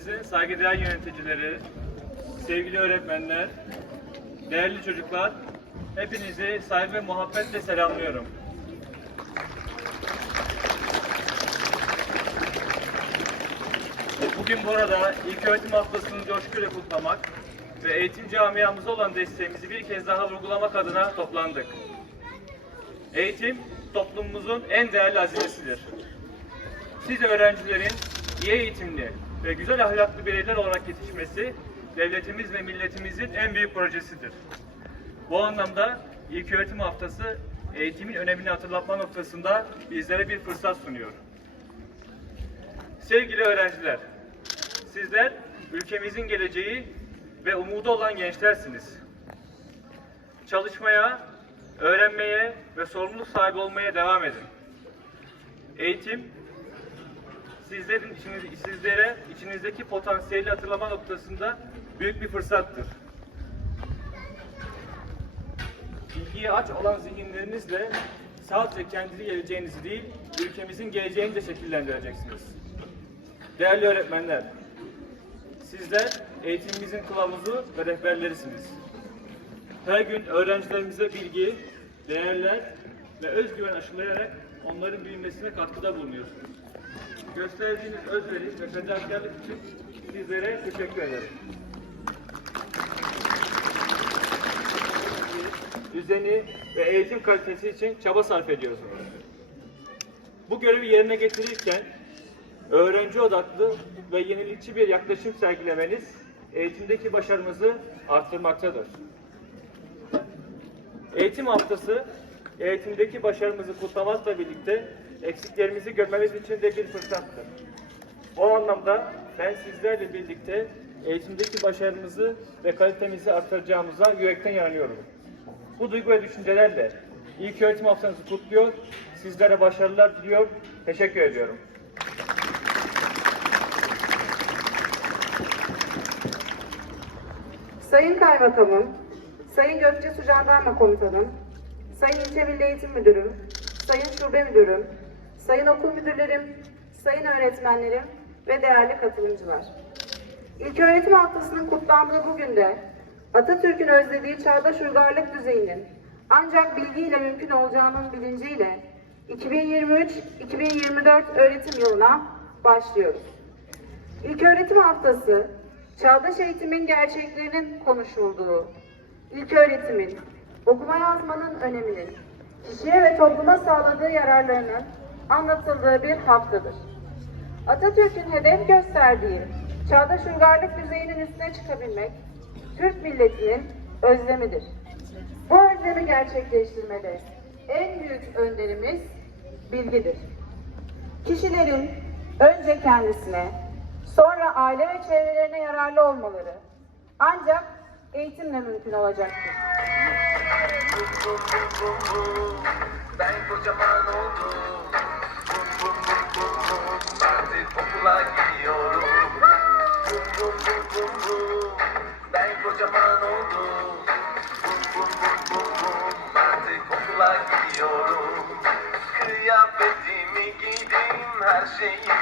Saygıdeğer yöneticileri, sevgili öğretmenler, değerli çocuklar, hepinizi saygı ve muhabbetle selamlıyorum. Bugün burada ilk öğretim haftasını coşkuyla kutlamak ve eğitim camiamıza olan desteğimizi bir kez daha vurgulamak adına toplandık. Eğitim, toplumumuzun en değerli hazinesidir. Siz öğrencilerin iyi eğitimli ve güzel ahlaklı bireyler olarak yetişmesi, devletimiz ve milletimizin en büyük projesidir. Bu anlamda ilk öğretim haftası eğitimin önemini hatırlatma noktasında bizlere bir fırsat sunuyor. Sevgili öğrenciler, sizler ülkemizin geleceği ve umudu olan gençlersiniz. Çalışmaya, öğrenmeye ve sorumluluk sahibi olmaya devam edin. Eğitim, sizlerin içiniz, sizlere içinizdeki potansiyeli hatırlama noktasında büyük bir fırsattır. Bilgiye aç olan zihinlerinizle sadece kendi geleceğinizi değil, ülkemizin geleceğini de şekillendireceksiniz. Değerli öğretmenler, sizler eğitimimizin kılavuzu ve rehberlerisiniz. Her gün öğrencilerimize bilgi, değerler ve özgüven aşılayarak onların büyümesine katkıda bulunuyorsunuz. Gösterdiğiniz özveri ve fedakarlık için sizlere teşekkür ederim. Düzeni ve eğitim kalitesi için çaba sarf ediyorsunuz. Bu görevi yerine getirirken öğrenci odaklı ve yenilikçi bir yaklaşım sergilemeniz eğitimdeki başarımızı arttırmaktadır. Eğitim haftası eğitimdeki başarımızı kutlamakla birlikte eksiklerimizi görmemiz için de bir fırsattır. O anlamda ben sizlerle birlikte eğitimdeki başarımızı ve kalitemizi arttıracağımıza yürekten inanıyorum. Bu duygu ve düşüncelerle ilk öğretim haftanızı kutluyor, sizlere başarılar diliyor, teşekkür ediyorum. Sayın Kaymakamım, Sayın Gökçesu Jandarma Komutanım, Sayın İlçe Milli Eğitim Müdürüm, Sayın Şube Müdürüm, Sayın Okul Müdürlerim, Sayın Öğretmenlerim ve değerli katılımcılar. İlköğretim Haftası'nın kutlandığı bugün de Atatürk'ün özlediği çağdaş uygarlık düzeyinin ancak bilgiyle mümkün olacağının bilinciyle 2023-2024 öğretim yılına başlıyoruz. İlköğretim Haftası, çağdaş eğitimin gerçeklerinin konuşulduğu, ilköğretimin, okuma yazmanın öneminin, kişiye ve topluma sağladığı yararlarının anlatıldığı bir haftadır. Atatürk'ün hedef gösterdiği çağdaş uygarlık düzeyinin üstüne çıkabilmek, Türk milletinin özlemidir. Bu özlemi gerçekleştirmede en büyük önderimiz bilgidir. Kişilerin önce kendisine, sonra aile ve çevrelerine yararlı olmaları ancak eğitimle mümkün olacaktır. Ben kocaman oldum. Okula gidiyorum. Bum bum bum. Ben kocaman oldum. Bum bum bum bum bum. Artık okula gidiyorum. Kıyafetimi giydim, her şeyim